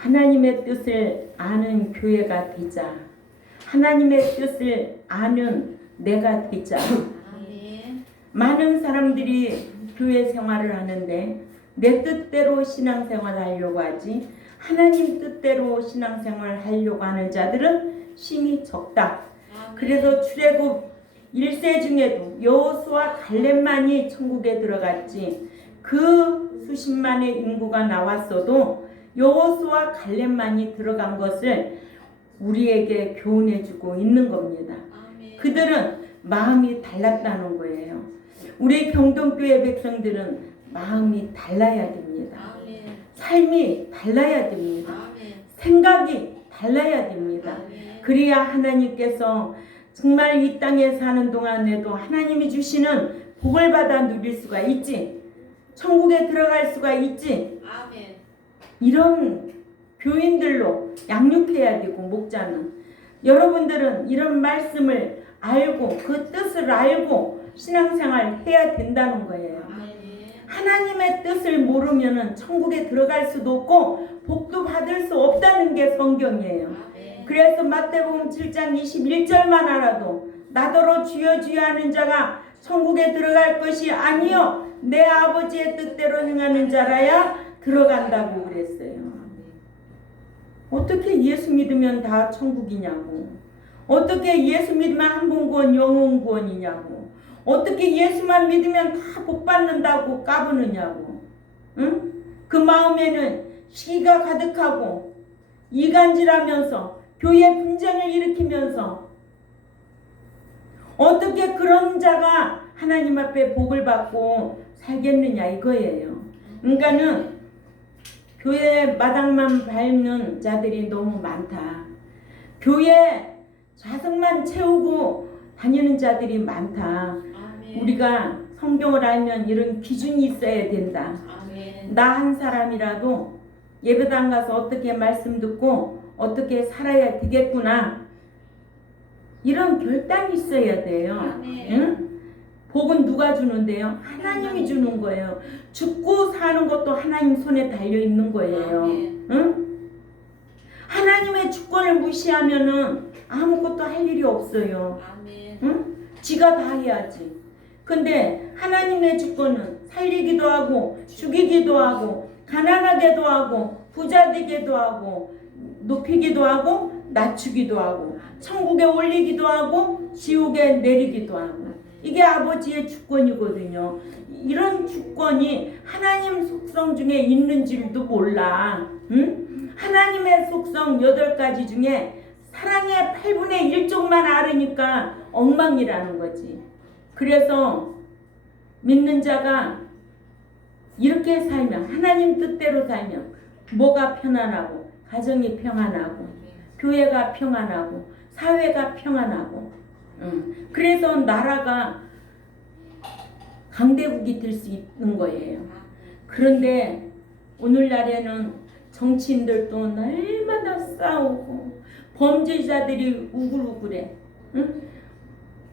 하나님의 뜻을 아는 교회가 되자. 하나님의 뜻을 아는 내가 되자. 많은 사람들이 교회 생활을 하는데 내 뜻대로 신앙생활을 하려고 하지 하나님 뜻대로 신앙생활을 하려고 하는 자들은 심히 적다. 그래서 출애굽 1세 중에도 여호수아 갈렙만이 천국에 들어갔지 그 수십만의 인구가 나왔어도 여호수아 갈렙만이 들어간 것을 우리에게 교훈해주고 있는 겁니다. 그들은 마음이 달랐다는 거예요. 우리 경동교회 백성들은 마음이 달라야 됩니다. 삶이 달라야 됩니다. 생각이 달라야 됩니다. 그래야 하나님께서 정말 이 땅에 사는 동안에도 하나님이 주시는 복을 받아 누릴 수가 있지. 천국에 들어갈 수가 있지. 이런 교인들로 양육해야 되고 목자는 여러분들은 이런 말씀을 알고 그 뜻을 알고 신앙생활 해야 된다는 거예요. 하나님의 뜻을 모르면은 천국에 들어갈 수도 없고 복도 받을 수 없다는 게 성경이에요. 그래서 마태복음 7장 21절만 알아도 나더러 주여 주여 하는 자가 천국에 들어갈 것이 아니요 내 아버지의 뜻대로 행하는 자라야 들어간다고 그랬어요. 어떻게 예수 믿으면 다 천국이냐고. 어떻게 예수 믿으면 한분구원 영혼구원이냐고. 어떻게 예수만 믿으면 다 복받는다고 까부느냐고. 응? 그 마음에는 시기가 가득하고 이간질하면서 교회 분쟁을 일으키면서 어떻게 그런 자가 하나님 앞에 복을 받고 살겠느냐 이거예요. 그러니까는 교회 마당만 밟는 자들이 너무 많다. 교회 좌석만 채우고 다니는 자들이 많다. 우리가 성경을 알면 이런 기준이 있어야 된다. 나 한 사람이라도 예배당 가서 어떻게 말씀 듣고 어떻게 살아야 되겠구나. 이런 결단이 있어야 돼요. 응? 복은 누가 주는데요? 하나님이 주는 거예요. 죽고 사는 것도 하나님 손에 달려 있는 거예요. 응? 하나님의 주권을 무시하면은 아무것도 할 일이 없어요. 응? 지가 다 해야지. 근데 하나님의 주권은 살리기도 하고 죽이기도 하고 가난하게도 하고 부자 되게도 하고 높이기도 하고 낮추기도 하고 천국에 올리기도 하고 지옥에 내리기도 하고 이게 아버지의 주권이거든요. 이런 주권이 하나님 속성 중에 있는 줄도 몰라. 응? 하나님의 속성 8가지 중에 사랑의 8분의 1쪽만 알으니까 엉망이라는 거지. 그래서 믿는 자가 이렇게 살면 하나님 뜻대로 살면 뭐가 편안하고 가정이 평안하고 교회가 평안하고 사회가 평안하고 그래서 나라가 강대국이 될 수 있는 거예요. 그런데 오늘날에는 정치인들도 날마다 싸우고 범죄자들이 우글우글해. 응?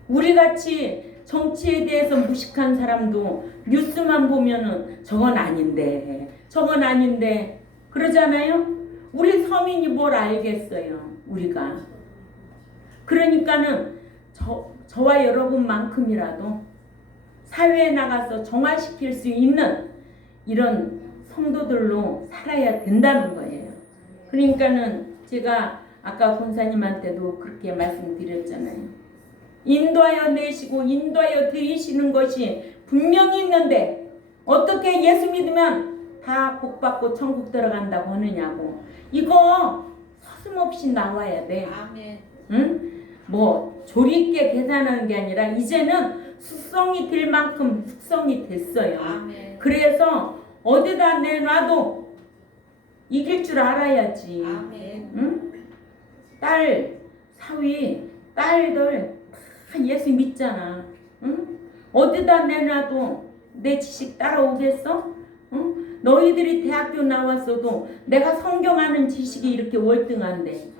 우리같이 정치에 대해서 무식한 사람도 뉴스만 보면은 저건 아닌데 저건 아닌데 그러잖아요. 우리 서민이 뭘 알겠어요. 우리가. 그러니까는 저와 여러분만큼이라도 사회에 나가서 정화시킬 수 있는 이런 성도들로 살아야 된다는 거예요. 그러니까는 제가 아까 권사님한테도 그렇게 말씀드렸잖아요. 인도하여 내시고 인도하여 드리시는 것이 분명히 있는데 어떻게 예수 믿으면 다 복받고 천국 들어간다고 하느냐고. 이거 서슴없이 나와야 돼. 응? 뭐 조리 있게 계산하는 게 아니라 이제는 숙성이 될 만큼 숙성이 됐어요. 그래서 어디다 내놔도 이길 줄 알아야지. 응? 딸, 사위, 딸들 다 예수 믿잖아. 응? 어디다 내놔도 내 지식 따라오겠어? 응? 너희들이 대학교 나왔어도 내가 성경 아는 지식이 이렇게 월등한데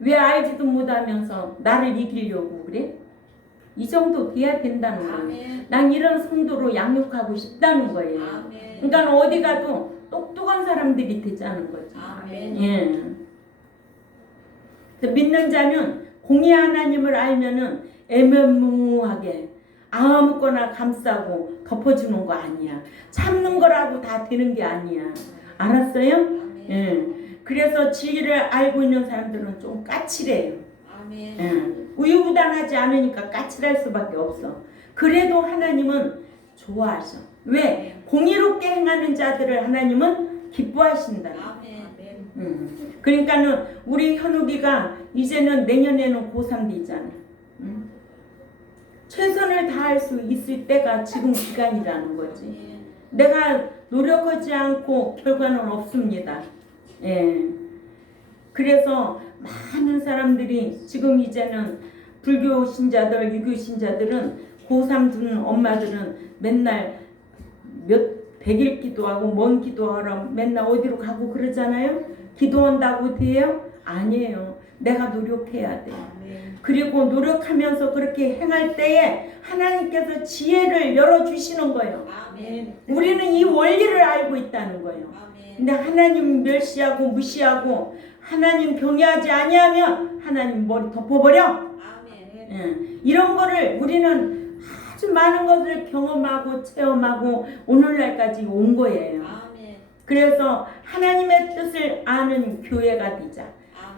왜 알지도 못하면서 나를 이기려고 그래? 이 정도 돼야 된다는 거예요. 난 이런 성도로 양육하고 싶다는 거예요. 그러니까 어디 가도 똑똑한 사람들이 되자는 거죠. 예. 믿는 자는 공의 하나님을 알면은 애매모호하게 아무거나 감싸고 덮어주는 거 아니야. 참는 거라고 다 되는 게 아니야. 알았어요? 예. 그래서 진리를 알고 있는 사람들은 좀 까칠해요. 예. 우유부단하지 않으니까 까칠할 수밖에 없어. 그래도 하나님은 좋아하셔. 왜? 공의롭게 행하는 자들을 하나님은 기뻐하신다. 그러니까는 우리 현욱이가 이제는 내년에는 고3 되잖아. 최선을 다할 수 있을 때가 지금 기간이라는 거지. 내가 노력하지 않고 결과는 없습니다. 예. 그래서 많은 사람들이 지금 이제는 불교 신자들, 유교 신자들은 고3 둔 엄마들은 맨날 몇 백일 기도하고 먼 기도하러 맨날 어디로 가고 그러잖아요. 기도한다고 돼요? 아니에요. 내가 노력해야 돼. 그리고 노력하면서 그렇게 행할 때에 하나님께서 지혜를 열어주시는 거예요. 우리는 이 원리를 알고 있다는 거예요. 근데 하나님 멸시하고 무시하고 하나님 경외하지 아니하면 하나님 머리 덮어버려. 예. 이런 거를 우리는 아주 많은 것을 경험하고 체험하고 오늘날까지 온 거예요. 그래서 하나님의 뜻을 아는 교회가 되자.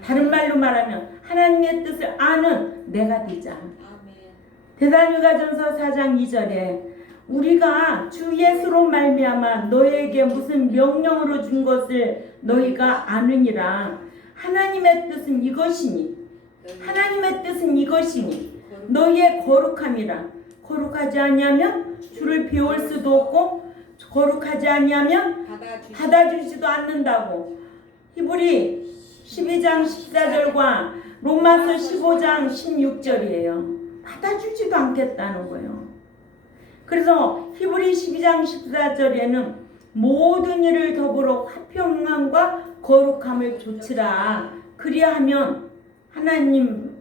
다른 말로 말하면 하나님의 뜻을 아는 내가 되자. 데살로니가전서 4장 2절에 우리가 주 예수로 말미암아 너에게 무슨 명령으로 준 것을 너희가 아느니라. 하나님의 뜻은 이것이니 너희의 거룩함이라. 거룩하지 아니하면 주를 배울 수도 없고 거룩하지 아니하면 받아주지도 않는다고. 히브리 12장 14절과 로마서 15장 16절이에요. 받아주지도 않겠다는 거예요. 그래서 히브리 12장 14절에는 모든 일을 더불어 화평함과 거룩함을 조치라. 그리하면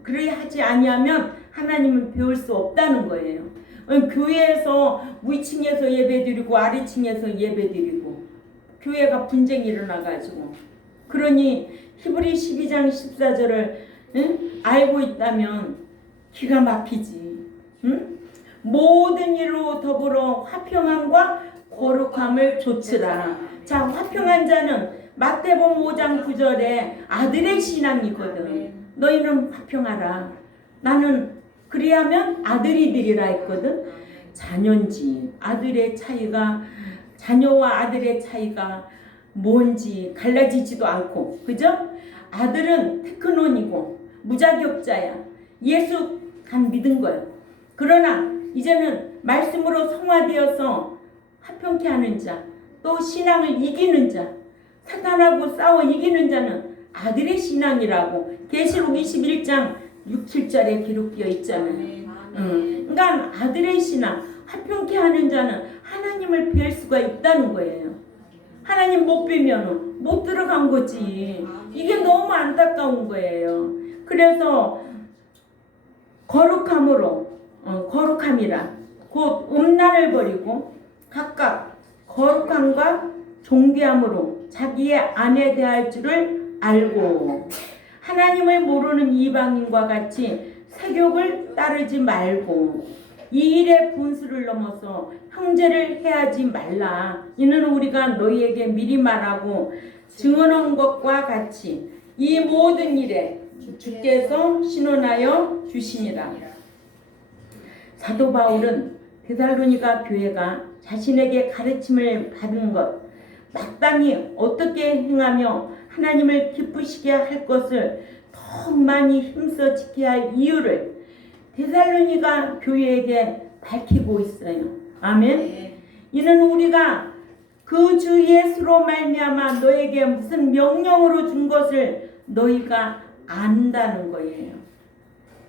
그리하지 아니하면 하나님을 배울 수 없다는 거예요. 교회에서 위층에서 예배드리고 아래층에서 예배드리고 교회가 분쟁이 일어나가지고 그러니 히브리 12장 14절을 알고 있다면 기가 막히지. 모든 일로 더불어 화평함과 거룩함을 조치라. 자, 화평한 자는 마태복음 5장 9절에 아들의 신앙이거든. 너희는 화평하라. 나는 그리하면 아들이 되리라 했거든. 자녀인지 자녀와 아들의 차이가 뭔지 갈라지지도 않고, 그죠? 아들은 테크논이고 무자격자야. 예수 간 믿은 거야. 그러나 이제는 말씀으로 성화되어서 화평케 하는 자, 또 신앙을 이기는 자, 사탄하고 싸워 이기는 자는 아들의 신앙이라고 계시록 21장 6, 7절에 기록되어 있잖아요. 그러니까 아들의 신앙, 화평케 하는 자는 하나님을 뵐 수가 있다는 거예요. 하나님 못 뵈면 못 들어간 거지. 이게 너무 안타까운 거예요. 그래서 거룩함이라 곧 음란을 버리고 각각 거룩함과 존귀함으로 자기의 아내 대할 줄을 알고 하나님을 모르는 이방인과 같이 세욕을 따르지 말고 이 일의 분수를 넘어서 형제를 해하지 말라. 이는 우리가 너희에게 미리 말하고 증언한 것과 같이 이 모든 일에 주께서 신원하여 주시니라. 사도 바울은 데살로니가 교회가 자신에게 가르침을 받은 것, 마땅히 어떻게 행하며 하나님을 기쁘시게 할 것을 더 많이 힘써 지켜야 할 이유를 데살로니가 교회에게 밝히고 있어요. 아멘. 이는 우리가 그 주 예수로 말미암아 너에게 무슨 명령으로 준 것을 너희가 안다는 거예요.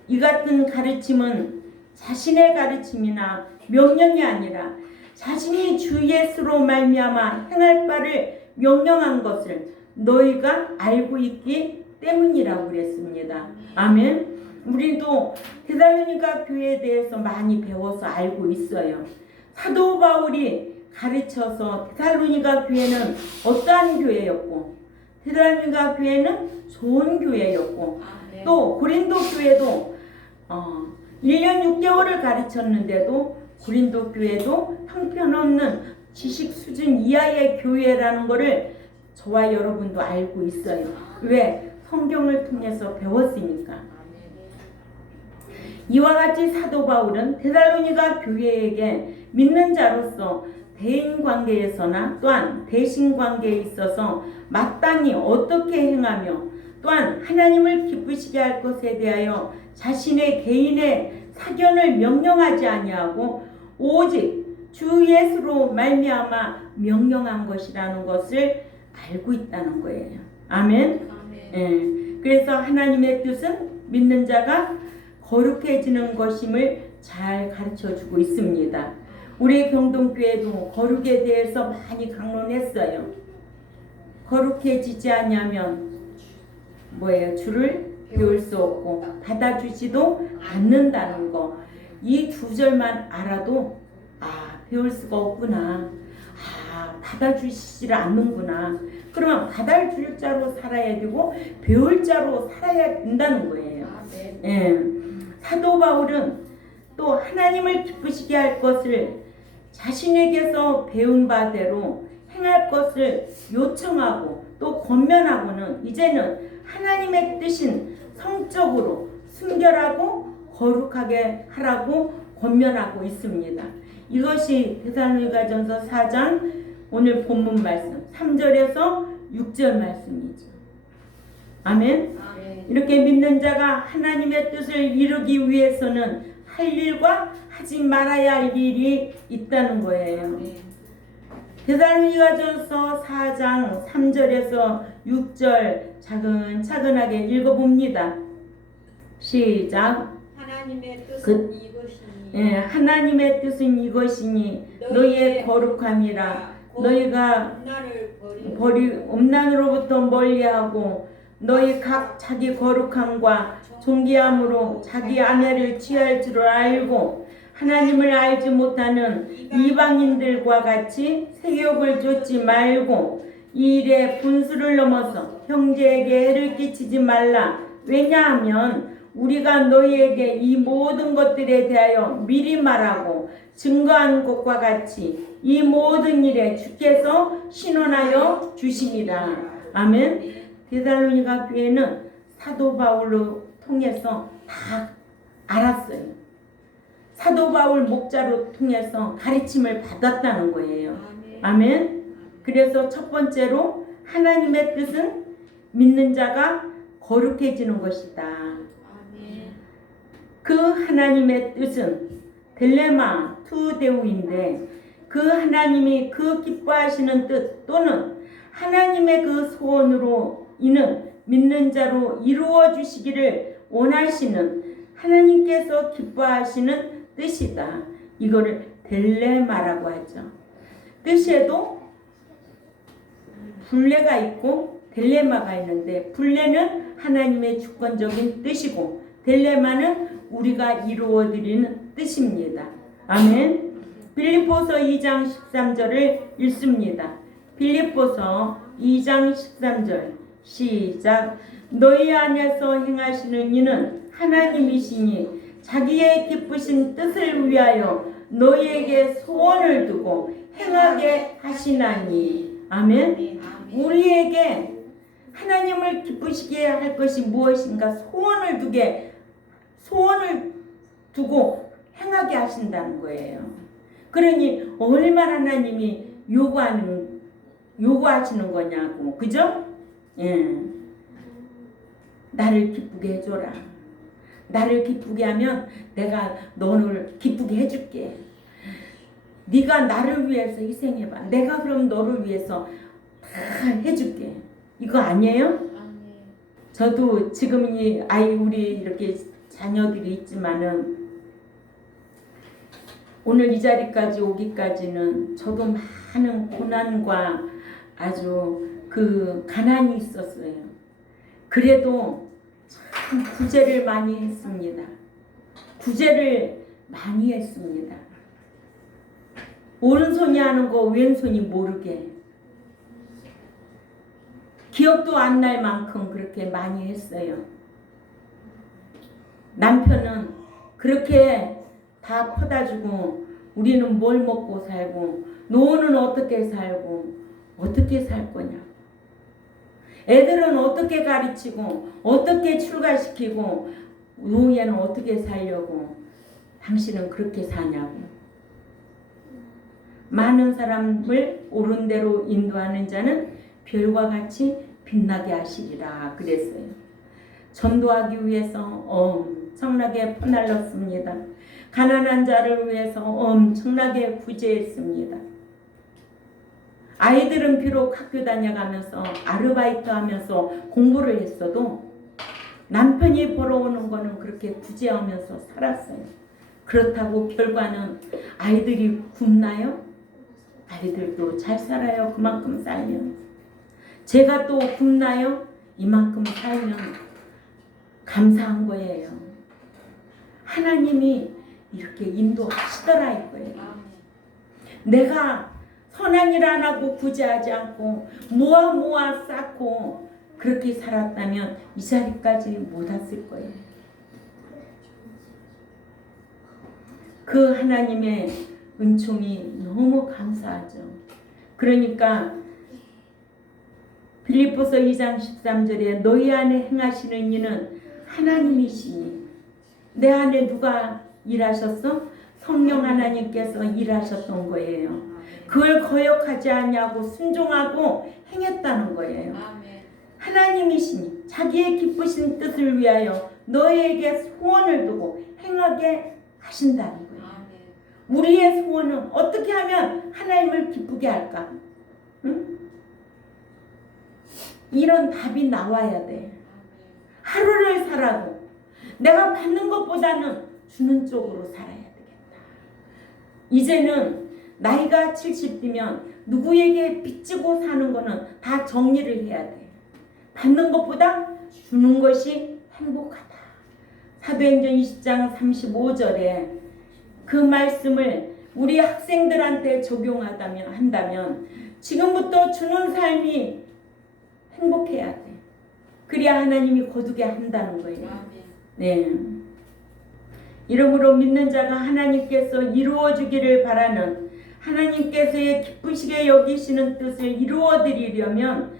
이 같은 가르침은 자신의 가르침이나 명령이 아니라 자신이 주 예수로 말미암아 행할 바를 명령한 것을 너희가 알고 있기 때문이라고 그랬습니다. 아멘. 우리도 데살로니가 교회에 대해서 많이 배워서 알고 있어요. 사도 바울이 가르쳐서 데살로니가 교회는 어떠한 교회였고 데살로니가 교회는 좋은 교회였고 네. 또 고린도 교회도 1년 6개월을 가르쳤는데도 고린도 교회도 형편없는 지식 수준 이하의 교회라는 것을 저와 여러분도 알고 있어요. 왜? 성경을 통해서 배웠으니까. 이와 같이 사도 바울은 데살로니가 교회에게 믿는 자로서 대인 관계에서나 또한 대신 관계에 있어서 마땅히 어떻게 행하며 또한 하나님을 기쁘시게 할 것에 대하여 자신의 개인의 사견을 명령하지 아니하고 오직 주 예수로 말미암아 명령한 것이라는 것을 알고 있다는 거예요. 아멘. 예. 그래서 하나님의 뜻은 믿는 자가 거룩해지는 것임을 잘 가르쳐주고 있습니다. 우리 경동교회도 거룩에 대해서 많이 강론했어요. 거룩해지지 않으면 뭐예요? 주를 배울 수 없고 받아주지도 않는다는 거. 이 두 절만 알아도 배울 수가 없구나. 받아주시지를 않는구나. 그러면 받아줄 자로 살아야 되고 배울 자로 살아야 된다는 거예요. 예. 사도 바울은 또 하나님을 기쁘시게 할 것을 자신에게서 배운 바대로 행할 것을 요청하고 또 권면하고는 이제는 하나님의 뜻인 성적으로 순결하고 거룩하게 하라고 권면하고 있습니다. 이것이 데살로니가전서 4장 오늘 본문 말씀 3절에서 6절 말씀이죠. 아멘. 이렇게 믿는 자가 하나님의 뜻을 이루기 위해서는 할 일과 하지 말아야 할 일이 있다는 거예요. 데살로니가전서 4장 3절에서 6절 차근차근하게 읽어봅니다. 시작. 하나님의 뜻은 이것이니 하나님의 뜻은 이것이니 너희의 거룩함이라 너희가 음란으로부터 멀리하고 너희 각 자기 거룩함과 존귀함으로 자기 아내를 취할 줄 알고 하나님을 알지 못하는 이방인들과 같이 세욕을 좇지 말고 이 일에 분수를 넘어서 형제에게 해를 끼치지 말라. 왜냐하면 우리가 너희에게 이 모든 것들에 대하여 미리 말하고 증거한 것과 같이 이 모든 일에 주께서 신원하여 주심이라. 아멘. 데살로니가 교회는 사도 바울로 통해서 다 알았어요. 사도 바울 목자로 통해서 가르침을 받았다는 거예요. 아멘. 그래서 첫 번째로 하나님의 뜻은 믿는 자가 거룩해지는 것이다. 그 하나님의 뜻은 델레마 투데우인데 그 하나님이 그 기뻐하시는 뜻 또는 하나님의 그 소원으로 이는 믿는 자로 이루어 주시기를 원하시는 하나님께서 기뻐하시는 뜻이다. 이거를 델레마라고 하죠. 뜻에도 분례가 있고 델레마가 있는데 분례는 하나님의 주권적인 뜻이고 델레마는 우리가 이루어드리는 뜻입니다. 아멘. 빌립보서 2장 13절을 읽습니다. 빌립보서 2장 13절 시작. 너희 안에서 행하시는 이는 하나님이시니 자기의 기쁘신 뜻을 위하여 너희에게 소원을 두고 행하게 하시나니. 아멘. 우리에게 하나님을 기쁘시게 할 것이 무엇인가 소원을 두고 행하게 하신다는 거예요. 그러니 얼마나 하나님이 요구하시는 거냐고. 그죠? 예. 나를 기쁘게 해줘라. 나를 기쁘게 하면 내가 너를 기쁘게 해줄게. 네가 나를 위해서 희생해봐. 내가 그럼 너를 위해서 다 해줄게. 이거 아니에요? 저도 지금 우리 이렇게 자녀들이 있지만은 오늘 이 자리까지 오기까지는 저도 많은 고난과 아주 그 가난이 있었어요. 그래도 참 구제를 많이 했습니다. 오른손이 하는 거 왼손이 모르게. 기억도 안 날 만큼 그렇게 많이 했어요. 남편은 그렇게 다 퍼다 주고 우리는 뭘 먹고 살고 노후는 어떻게 살고 어떻게 살 거냐. 애들은 어떻게 가르치고 어떻게 출가시키고 노후에는 어떻게 살려고 당신은 그렇게 사냐고. 많은 사람을 옳은 대로 인도하는 자는 별과 같이 빛나게 하시리라 그랬어요. 전도하기 위해서 엄청나게 퍼날렸습니다. 가난한 자를 위해서 엄청나게 구제했습니다. 아이들은 비록 학교 다녀가면서 아르바이트 하면서 공부를 했어도 남편이 벌어오는 거는 그렇게 구제하면서 살았어요. 그렇다고 결과는 아이들이 굶나요? 아이들도 잘 살아요. 그만큼 살면. 제가 또 굶나요? 이만큼 살면 감사한 거예요. 하나님이 이렇게 인도하시더라 이거예요. 내가 선한 일 안 하고 구제하지 않고 모아 쌓고 그렇게 살았다면 이 자리까지 못 왔을 거예요. 그 하나님의 은총이 너무 감사하죠. 그러니까 빌립보서 2장 13절에 너희 안에 행하시는 이는 하나님이시니 내 안에 누가 일하셨어? 성령 하나님께서 일하셨던 거예요. 그걸 거역하지 않냐고 순종하고 행했다는 거예요. 하나님이시니 자기의 기쁘신 뜻을 위하여 너희에게 소원을 두고 행하게 하신다는 거예요. 우리의 소원은 어떻게 하면 하나님을 기쁘게 할까? 응? 이런 답이 나와야 돼. 하루를 살아도 내가 받는 것보다는 주는 쪽으로 살아야 되겠다. 이제는 나이가 70이면 누구에게 빚지고 사는 거는 다 정리를 해야 돼. 받는 것보다 주는 것이 행복하다. 사도행전 20장 35절에 그 말씀을 우리 학생들한테 한다면 지금부터 주는 삶이 행복해야 돼. 그래야 하나님이 거두게 한다는 거예요. 네. 이러므로 믿는 자가 하나님께서 이루어 주기를 바라는 하나님께서의 기쁘시게 여기시는 뜻을 이루어드리면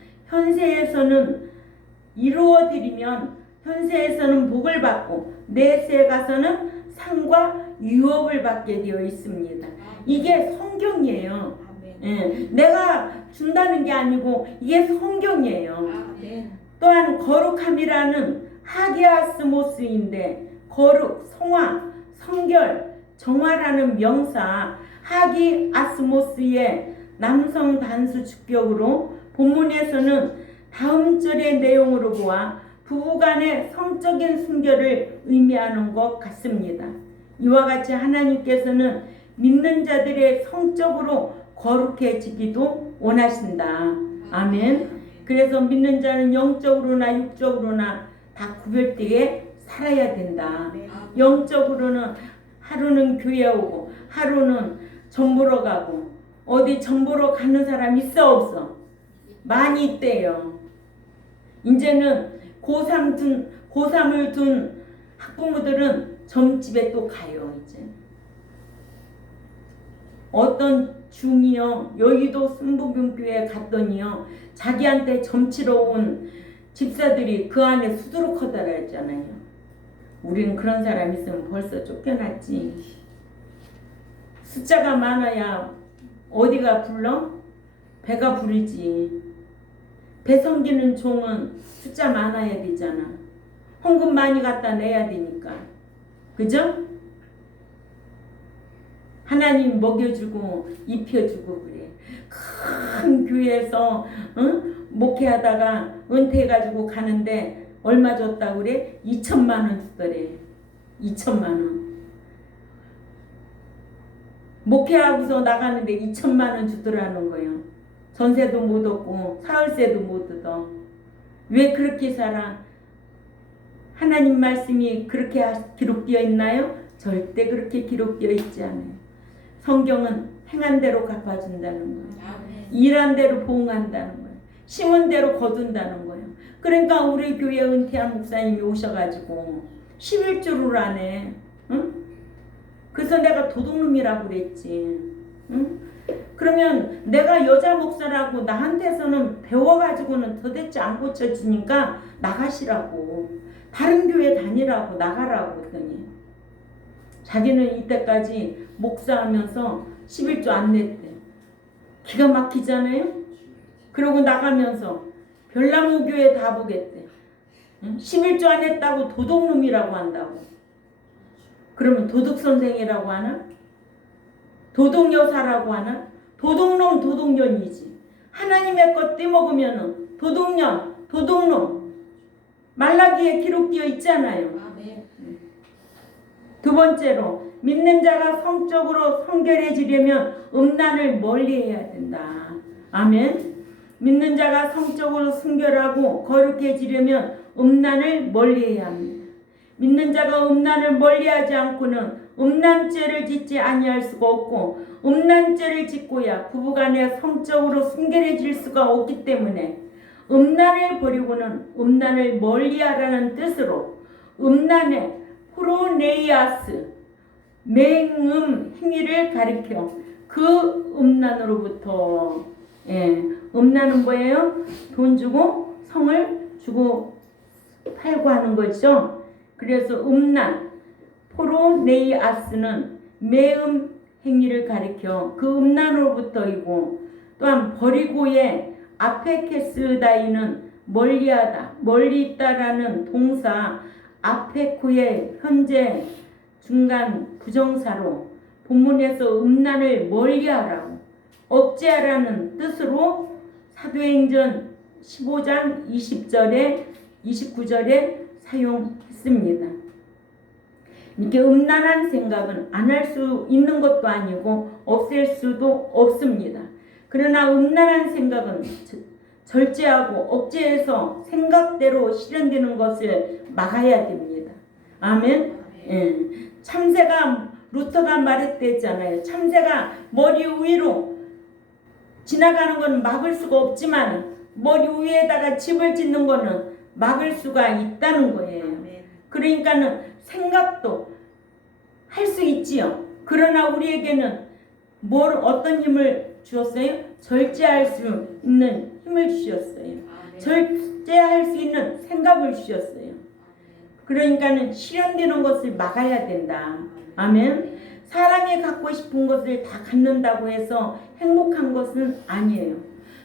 현세에서는 복을 받고 내세에 가서는 상과 유업을 받게 되어 있습니다. 이게 성경이에요. 예, 내가 준다는 게 아니고 이게 성경이에요. 또한 거룩함이라는 하기아스모스인데 거룩, 성화, 성결, 정화라는 명사 하기아스모스의 남성 단수 주격으로 본문에서는 다음 절의 내용으로 보아 부부간의 성적인 순결을 의미하는 것 같습니다. 이와 같이 하나님께서는 믿는 자들의 성적으로 거룩해지기도 원하신다. 아멘. 그래서 믿는 자는 영적으로나 육적으로나 다 구별되게 살아야 된다. 영적으로는 하루는 교회 오고 하루는 전 보러 가고 어디 전 보러 가는 사람 있어 없어? 많이 있대요. 이제는 고3을 둔 학부모들은 점집에 또 가요. 이제 어떤 중이요 여의도 순복음교회 갔더니요 자기한테 점치러 온 집사들이 그 안에 수두룩하다라 했잖아요. 우리는 그런 사람 있으면 벌써 쫓겨났지. 숫자가 많아야 어디가 불러? 배가 부르지. 배 섬기는 종은 숫자 많아야 되잖아. 헌금 많이 갖다 내야 되니까. 그죠? 하나님 먹여주고 입혀주고 그래. 큰 교회에서 목회하다가 은퇴해가지고 가는데 얼마 줬다고 그래? 2천만 원 주더래. 2천만 원. 목회하고서 나가는데 2천만 원 주더라는 거예요. 전세도 못 얻고 사흘세도 못 얻어. 왜 그렇게 살아? 하나님 말씀이 그렇게 기록되어 있나요? 절대 그렇게 기록되어 있지 않아요. 성경은 행한 대로 갚아준다는 거예요. 일한 대로 보응한다는 거예요. 심은 대로 거둔다는 거예요. 그러니까 우리 교회 은퇴한 목사님이 오셔가지고 11주를 하네. 응? 그래서 내가 도둑놈이라고 그랬지. 응? 그러면 내가 여자 목사라고 나한테서는 배워가지고는 도대체 안 고쳐지니까 나가시라고. 다른 교회 다니라고 나가라고 그러더니 자기는 이때까지 목사하면서 11조 안 냈대. 기가 막히잖아요. 그러고 나가면서 별나무 교회 다 보겠대. 11조 안 했다고 도둑놈이라고 한다고. 그러면 도둑선생이라고 하나? 도둑여사라고 하나? 도둑놈 도둑년이지. 하나님의 것 떼먹으면 도둑년 도둑놈 말라기에 기록되어 있잖아요. 아멘. 두 번째로 믿는 자가 성적으로 성결해지려면 음란을 멀리해야 된다. 아멘. 믿는 자가 성적으로 순결하고 거룩해지려면 음란을 멀리해야 합니다. 믿는 자가 음란을 멀리하지 않고는 음란죄를 짓지 아니할 수가 없고 음란죄를 짓고야 부부간에 성적으로 순결해질 수가 없기 때문에 음란을 버리고는 음란을 멀리하라는 뜻으로 음란의 프로네이아스 맹음 행위를 가리켜 그 음란으로부터 음란은 뭐예요? 돈 주고 성을 주고 팔고 하는 거죠. 그래서 음란 포로네이아스는 매음 행위를 가리켜 그 음란으로부터이고 또한 버리고의 아페케스다이는 멀리하다 멀리 있다라는 동사 아페코의 현재 중간 부정사로 본문에서 음란을 멀리하라고 억제하라는 뜻으로 사도행전 15장 20절에 29절에 사용했습니다. 이렇게 음란한 생각은 안 할 수 있는 것도 아니고 없앨 수도 없습니다. 그러나 음란한 생각은 절제하고 억제해서 생각대로 실현되는 것을 막아야 됩니다. 아멘. 예. 참새가 루터가 말했댔잖아요. 참새가 머리 위로 지나가는 건 막을 수가 없지만 머리 위에다가 집을 짓는 거는 막을 수가 있다는 거예요. 그러니까는 생각도 할 수 있지요. 그러나 우리에게는 어떤 힘을 주었어요? 절제할 수 있는 힘을 주셨어요. 절제할 수 있는 생각을 주셨어요. 그러니까는 실현되는 것을 막아야 된다. 아멘. 사람이 갖고 싶은 것을 다 갖는다고 해서 행복한 것은 아니에요.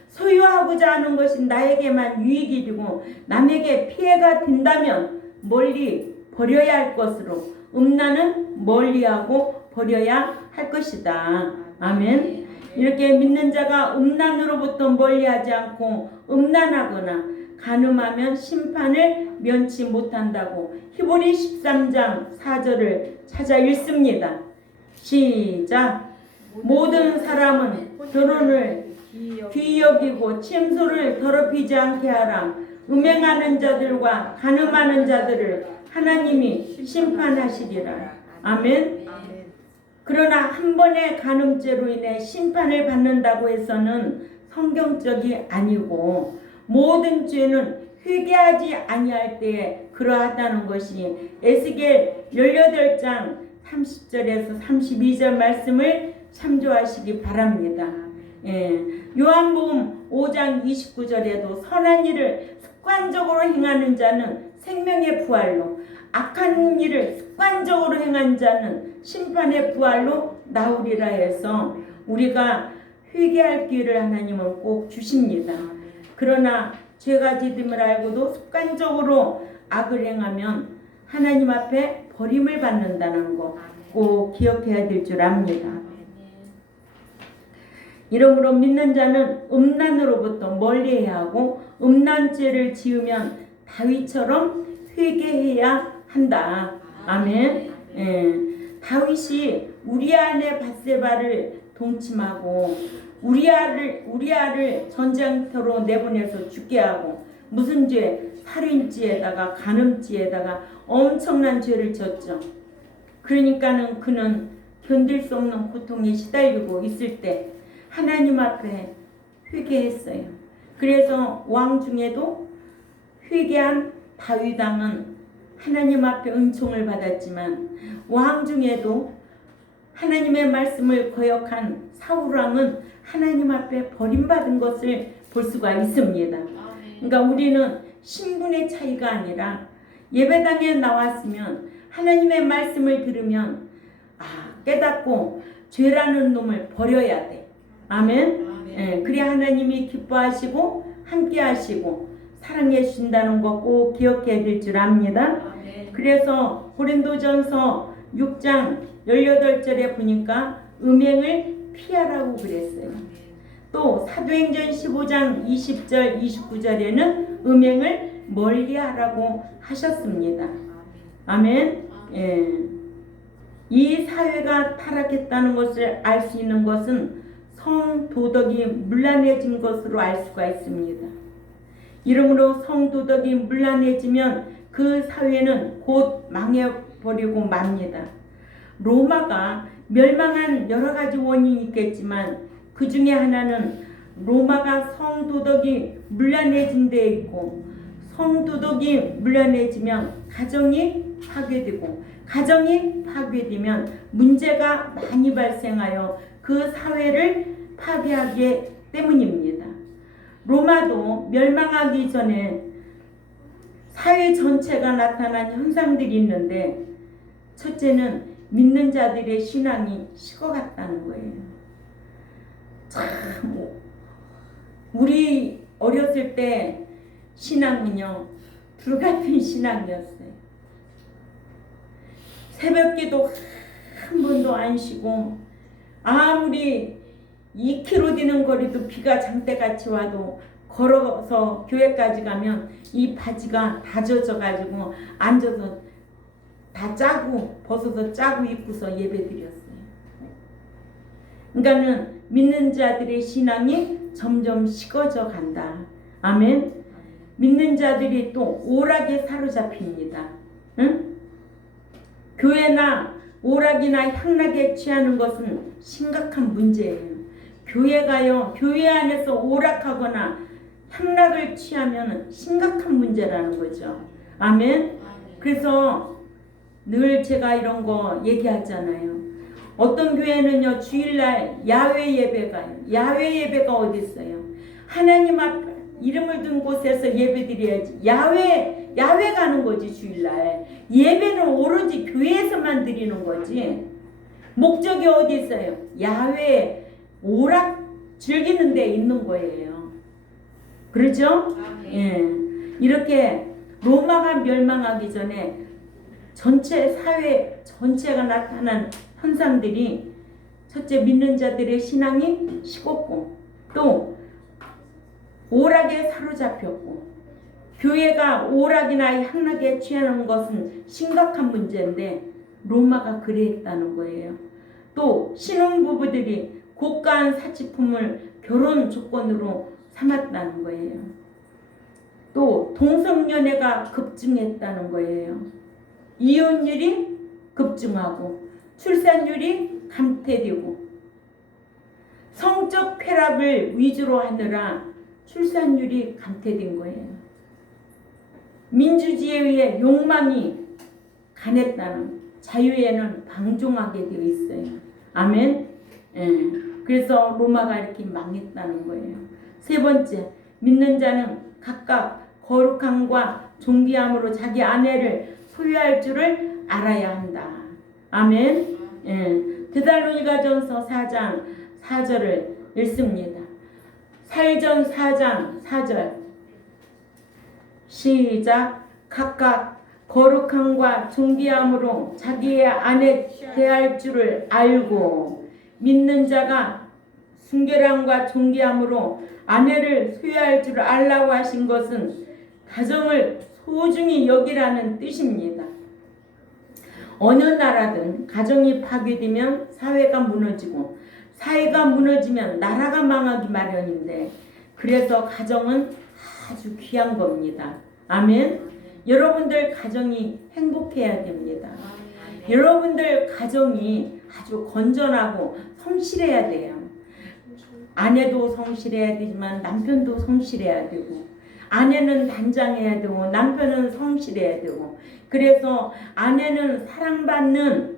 소유하고자 하는 것이 나에게만 유익이 되고 남에게 피해가 된다면 멀리 버려야 할 것으로 음란은 멀리하고 버려야 할 것이다. 아멘. 이렇게 믿는 자가 음란으로부터 멀리하지 않고 음란하거나 간음하면 심판을 면치 못한다고 히브리 13장 4절을 찾아 읽습니다. 시작. 모든 사람은 결혼을 귀히 여기고 침소를 더럽히지 않게 하라. 음행하는 자들과 간음하는 자들을 하나님이 심판하시리라. 아멘. 그러나 한 번의 간음죄로 인해 심판을 받는다고 해서는 성경적이 아니고 모든 죄는 회개하지 아니할 때에 그러하다는 것이 에스겔 18장 30절에서 32절 말씀을 참조하시기 바랍니다. 요한복음 5장 29절에도 선한 일을 습관적으로 행하는 자는 생명의 부활로 악한 일을 습관적으로 행한 자는 심판의 부활로 나오리라 해서 우리가 회개할 기회를 하나님은 꼭 주십니다. 그러나 죄가 지됨을 알고도 습관적으로 악을 행하면 하나님 앞에 버림을 받는다는 거 꼭 기억해야 될 줄 압니다. 이러므로 믿는 자는 음란으로부터 멀리해야 하고 음란죄를 지으면 다윗처럼 회개해야 한다. 아멘. 다윗이 우리아의 밧세바를 동침하고 우리아를 전쟁터로 내보내서 죽게 하고 무슨 죄? 살인죄에다가 간음죄에다가 엄청난 죄를 졌죠. 그러니까는 그는 견딜 수 없는 고통에 시달리고 있을 때 하나님 앞에 회개했어요. 그래서 왕 중에도 회개한 다윗 왕은 하나님 앞에 은총을 받았지만 왕 중에도 하나님의 말씀을 거역한 사울 왕은 하나님 앞에 버림받은 것을 볼 수가 있습니다. 그러니까 우리는 신분의 차이가 아니라 예배당에 나왔으면 하나님의 말씀을 들으면 깨닫고 죄라는 놈을 버려야 돼. 아멘. 예, 그래야 하나님이 기뻐하시고 함께 하시고 사랑해 주신다는 거 꼭 기억해야 될 줄 압니다. 그래서 고린도전서 6장 18절에 보니까 음행을 피하라고 그랬어요. 또 사도행전 15장 20절 29절에는 음행을 멀리하라고 하셨습니다. 아멘. 예. 이 사회가 타락했다는 것을 알 수 있는 것은 성도덕이 문란해진 것으로 알 수가 있습니다. 이러므로 성도덕이 문란해지면 그 사회는 곧 망해버리고 맙니다. 로마가 멸망한 여러 가지 원인이 있겠지만 그 중에 하나는 로마가 성도덕이 문란해진 데 있고, 성도덕이 문란해지면 가정이 파괴되고, 가정이 파괴되면 문제가 많이 발생하여 그 사회를 파괴하기 때문입니다. 로마도 멸망하기 전에 사회 전체가 나타난 현상들이 있는데, 첫째는 믿는 자들의 신앙이 식어갔다는 거예요. 참 우리 어렸을 때 신앙은요 불같은 신앙이었어요. 새벽기도 한 번도 안 쉬고, 아무리 2km 되는 거리도 비가 장대같이 와도 걸어서 교회까지 가면 이 바지가 다 젖어가지고 앉아서 다 짜고 벗어서 짜고 입고서 예배드렸어요. 그러니까는 믿는 자들의 신앙이 점점 식어져 간다. 아멘. 믿는 자들이 또 오락에 사로잡힙니다. 응? 교회나 오락이나 향락에 취하는 것은 심각한 문제예요. 교회가요, 교회 안에서 오락하거나 향락을 취하면 심각한 문제라는 거죠. 아멘. 그래서 늘 제가 이런 거 얘기하잖아요. 어떤 교회는요 주일날 야외 예배가요. 야외 예배가 어디 있어요? 하나님 앞 이름을 둔 곳에서 예배 드려야지. 야외 가는 거지. 주일날 예배는 오로지 교회에서만 드리는 거지. 목적이 어디 있어요? 야외 오락 즐기는 데 있는 거예요. 그렇죠? 예. 이렇게 로마가 멸망하기 전에 전체 사회 전체가 나타난 현상들이, 첫째 믿는 자들의 신앙이 식었고, 또 오락에 사로잡혔고, 교회가 오락이나 향락에 취하는 것은 심각한 문제인데 로마가 그랬다는 거예요. 또 신혼부부들이 고가한 사치품을 결혼 조건으로 삼았다는 거예요. 또 동성연애가 급증했다는 거예요. 이혼율이 급증하고 출산율이 감퇴되고, 성적 쾌락을 위주로 하느라 출산율이 감퇴된 거예요. 민주주의의 욕망이 가냈다는, 자유에는 방종하게 되어 있어요. 아멘. 예. 그래서 로마가 이렇게 망했다는 거예요. 세 번째, 믿는 자는 각각 거룩함과 존귀함으로 자기 아내를 소유할 줄을 알아야 한다. 아멘. 예. 데살로니가전서 4장 4절을 읽습니다. 살전 4장 4절 시작. 각각 거룩함과 존귀함으로 자기의 아내 대할 줄을 알고, 믿는 자가 순결함과 존귀함으로 아내를 소유할 줄을 알라고 하신 것은 가정을 소중히 여기라는 뜻입니다. 어느 나라든 가정이 파괴되면 사회가 무너지고, 사회가 무너지면 나라가 망하기 마련인데, 그래서 가정은 아주 귀한 겁니다. 아멘. 여러분들 가정이 행복해야 됩니다. 여러분들 가정이 아주 건전하고 성실해야 돼요. 아내도 성실해야 되지만 남편도 성실해야 되고, 아내는 단장해야 되고 남편은 성실해야 되고, 그래서 아내는 사랑받는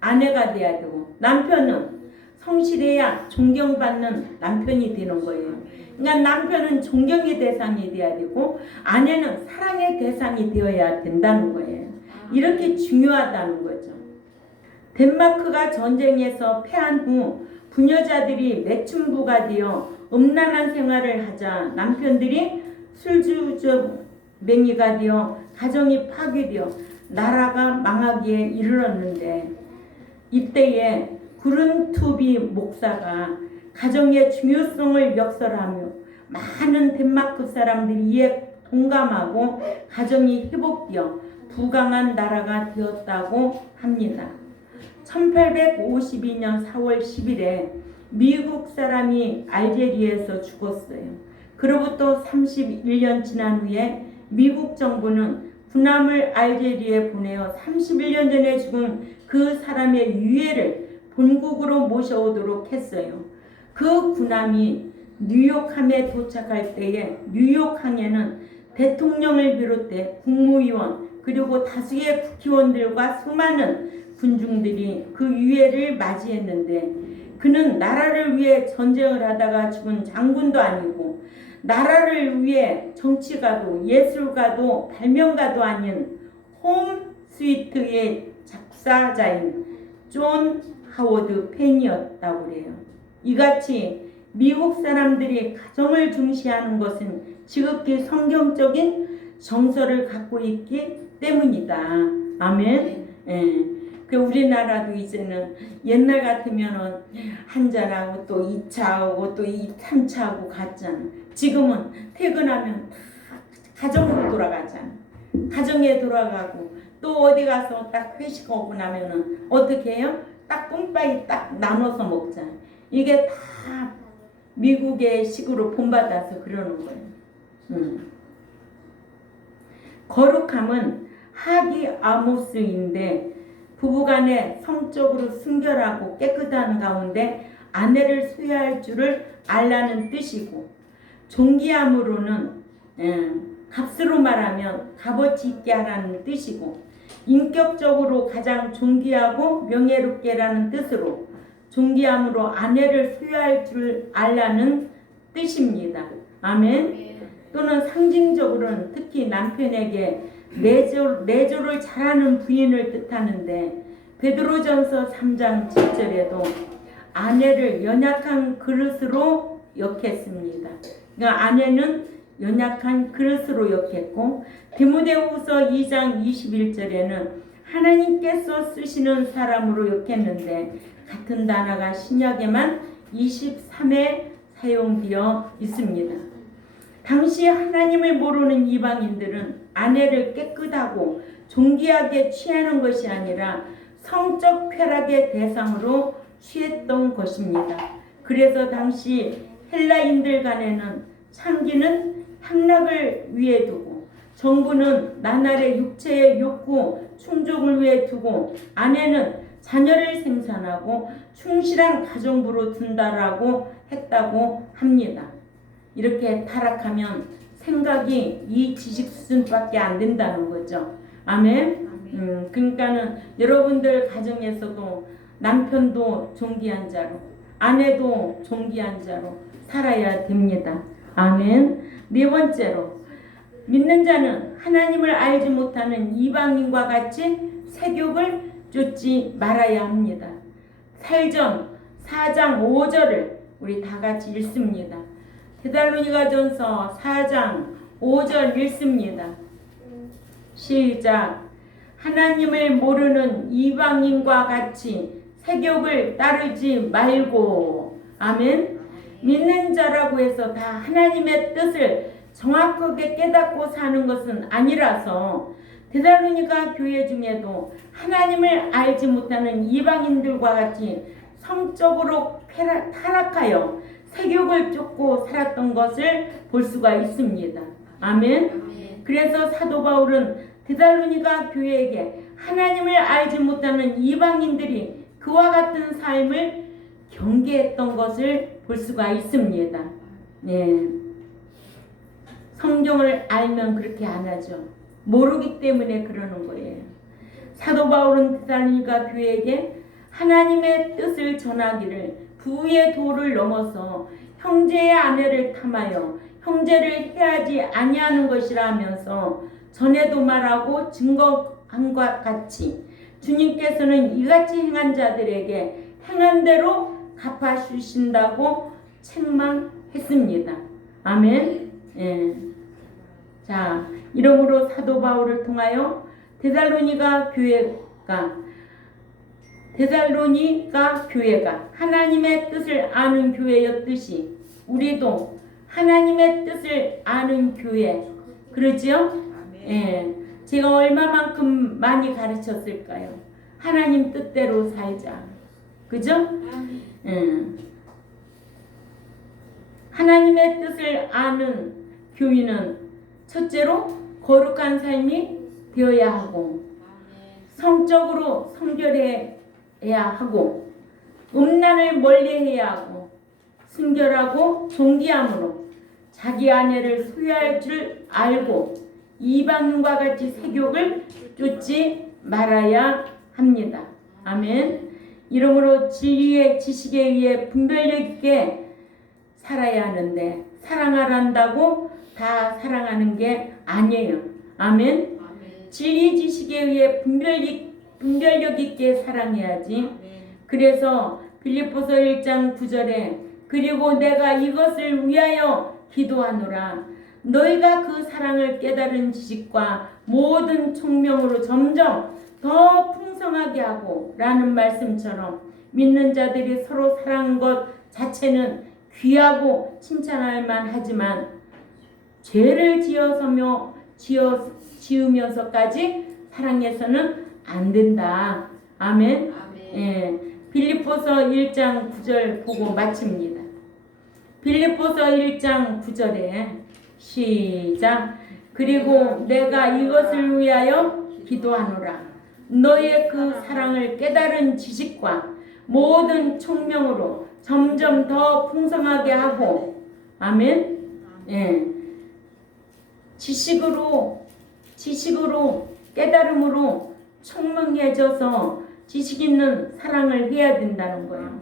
아내가 돼야 되고 남편은 성실해야 존경받는 남편이 되는 거예요. 그러니까 남편은 존경의 대상이 돼야 되고 아내는 사랑의 대상이 되어야 된다는 거예요. 이렇게 중요하다는 거죠. 덴마크가 전쟁에서 패한 후 부녀자들이 매춘부가 되어 음란한 생활을 하자 남편들이 술주정뱅이가 되어 가정이 파괴되어 나라가 망하기에 이르렀는데, 이때에 구른투비 목사가 가정의 중요성을 역설하며 많은 덴마크 사람들이 이에 동감하고 가정이 회복되어 부강한 나라가 되었다고 합니다. 1852년 4월 10일에 미국 사람이 알제리에서 죽었어요. 그로부터 31년 지난 후에 미국 정부는 군함을 알제리에 보내어 31년 전에 죽은 그 사람의 유해를 본국으로 모셔오도록 했어요. 그 군함이 뉴욕함에 도착할 때에 뉴욕항에는 대통령을 비롯해 국무위원 그리고 다수의 국회의원들과 수많은 군중들이 그 유해를 맞이했는데, 그는 나라를 위해 전쟁을 하다가 죽은 장군도 아니고 나라를 위해 정치가도 예술가도 발명가도 아닌 홈 스위트의 작사자인 존 하워드 펜이었다고 그래요. 이같이 미국 사람들이 가정을 중시하는 것은 지극히 성경적인 정서를 갖고 있기 때문이다. 아멘. 예. 그 우리나라도 이제는 옛날 같으면은 한잔하고 또 2차 하고 또 3차 하고 갔잖아. 지금은 퇴근하면 다 가정으로 돌아가잖아. 가정에 돌아가고 또 어디 가서 딱 회식하고 나면은 어떻게 해요? 딱 뿜빠이 딱 나눠서 먹잖아. 이게 다 미국의 식으로 본받아서 그러는 거예요. 거룩함은 하기 아모스인데 부부간에 성적으로 순결하고 깨끗한 가운데 아내를 수여할 줄을 알라는 뜻이고, 존귀함으로는 값으로 말하면 값어치 있게 하라는 뜻이고, 인격적으로 가장 존귀하고 명예롭게라는 뜻으로 존귀함으로 아내를 수여할 줄 알라는 뜻입니다. 아멘. 또는 상징적으로는 특히 남편에게 내조를 잘하는 부인을 뜻하는데, 베드로전서 3장 7절에도 아내를 연약한 그릇으로 여겼습니다. 그러니까 아내는 연약한 그릇으로 여겼고, 디모데후서 2장 21절에는 하나님께서 쓰시는 사람으로 여겼는데, 같은 단어가 신약에만 23회 사용되어 있습니다. 당시 하나님을 모르는 이방인들은 아내를 깨끗하고 존귀하게 취하는 것이 아니라 성적 쾌락의 대상으로 취했던 것입니다. 그래서 당시 헬라인들 간에는 창기는 향락을 위해 두고, 정부는 나날의 육체의 욕구 충족을 위해 두고, 아내는 자녀를 생산하고 충실한 가정부로 둔다라고 했다고 합니다. 이렇게 타락하면 생각이 이 지식 수준밖에 안 된다는 거죠. 아멘. 그러니까는 여러분들 가정에서도 남편도 존귀한 자로, 아내도 존귀한 자로 살아야 됩니다. 아멘. 네 번째로, 믿는 자는 하나님을 알지 못하는 이방인과 같이 세욕을 쫓지 말아야 합니다. 살전 4장 5절을 우리 다 같이 읽습니다. 데살로니가전서 4장 5절 읽습니다. 시작. 하나님을 모르는 이방인과 같이 세욕을 따르지 말고. 아멘. 믿는 자라고 해서 다 하나님의 뜻을 정확하게 깨닫고 사는 것은 아니라서, 데살로니가 교회 중에도 하나님을 알지 못하는 이방인들과 같이 성적으로 타락하여 세욕을 쫓고 살았던 것을 볼 수가 있습니다. 아멘. 그래서 사도 바울은 데살로니가 교회에게 하나님을 알지 못하는 이방인들이 그와 같은 삶을 경계했던 것을 볼 수가 있습니다. 네. 성경을 알면 그렇게 안 하죠. 모르기 때문에 그러는 거예요. 사도 바울은 데살로니가 교회에게 하나님의 뜻을 전하기를 부의 도를 넘어서 형제의 아내를 탐하여 형제를 해하지 아니하는 것이라 하면서 전에도 말하고 증거한 것 같이 주님께서는 이같이 행한 자들에게 행한 대로 갚아주신다고 책망했습니다. 아멘. 예. 자, 이러므로 사도 바울을 통하여 데살로니가 교회가 하나님의 뜻을 아는 교회였듯이 우리도 하나님의 뜻을 아는 교회, 그러지요? 예. 제가 얼마만큼 많이 가르쳤을까요? 하나님 뜻대로 살자. 그죠? 하나님의 뜻을 아는 교인은 첫째로 거룩한 삶이 되어야 하고 성적으로 성결해야 하고 음란을 멀리해야 하고 순결하고 존귀함으로 자기 아내를 소유할 줄 알고 이방인과 같이 세욕을 쫓지 말아야 합니다. 아멘. 이러므로 진리의 지식에 의해 분별력 있게 살아야 하는데 사랑하란다고 다 사랑하는 게 아니에요. 아멘. 진리 지식에 의해 분별력 있게 사랑해야지. 그래서 빌립보서 1장 9절에 그리고 내가 이것을 위하여 기도하노라. 너희가 그 사랑을 깨달은 지식과 모든 총명으로 점점 더 풍성하게 하고 라는 말씀처럼 믿는 자들이 서로 사랑하는 것 자체는 귀하고 칭찬할 만하지만 죄를 지으면서까지 사랑해서는 안 된다. 아멘. 예. 빌립보서 1장 9절 보고 마칩니다. 빌립보서 1장 9절에 시작. 그리고 내가 이것을 위하여 기도하노라. 너의 그 사랑을 깨달은 지식과 모든 총명으로 점점 더 풍성하게 하고 아멘. 예. 지식으로 깨달음으로 총명해져서 지식 있는 사랑을 해야 된다는 거예요.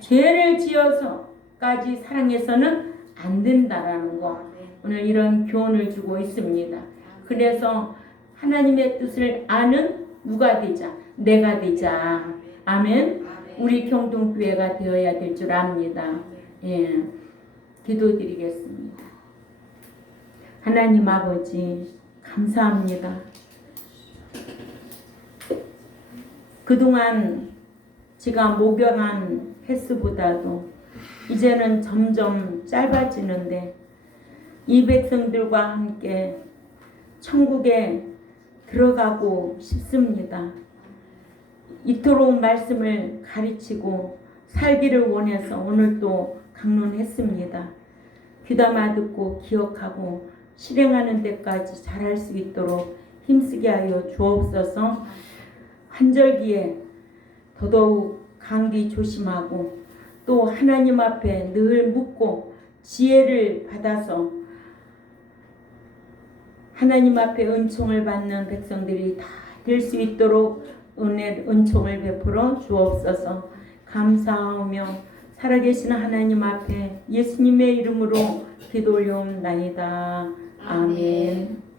죄를 지어서까지 사랑해서는 안 된다라는 거. 오늘 이런 교훈을 주고 있습니다. 그래서 하나님의 뜻을 아는 누가 되자? 내가 되자. 아멘. 우리 경동교회가 되어야 될 줄 압니다. 예. 기도드리겠습니다. 하나님 아버지 감사합니다. 그동안 제가 목욕한 횟수보다도 이제는 점점 짧아지는데 이 백성들과 함께 천국에 들어가고 싶습니다. 이토록 말씀을 가르치고 살기를 원해서 오늘 또 강론했습니다. 귀담아 듣고 기억하고 실행하는 데까지 잘할 수 있도록 힘쓰게 하여 주옵소서. 환절기에 더더욱 감기 조심하고 또 하나님 앞에 늘 묻고 지혜를 받아서 하나님 앞에 은총을 받는 백성들이 다 될 수 있도록 은총을 베풀어 주옵소서. 감사하며 살아계신 하나님 앞에 예수님의 이름으로 기도 올려옵나이다. 아멘.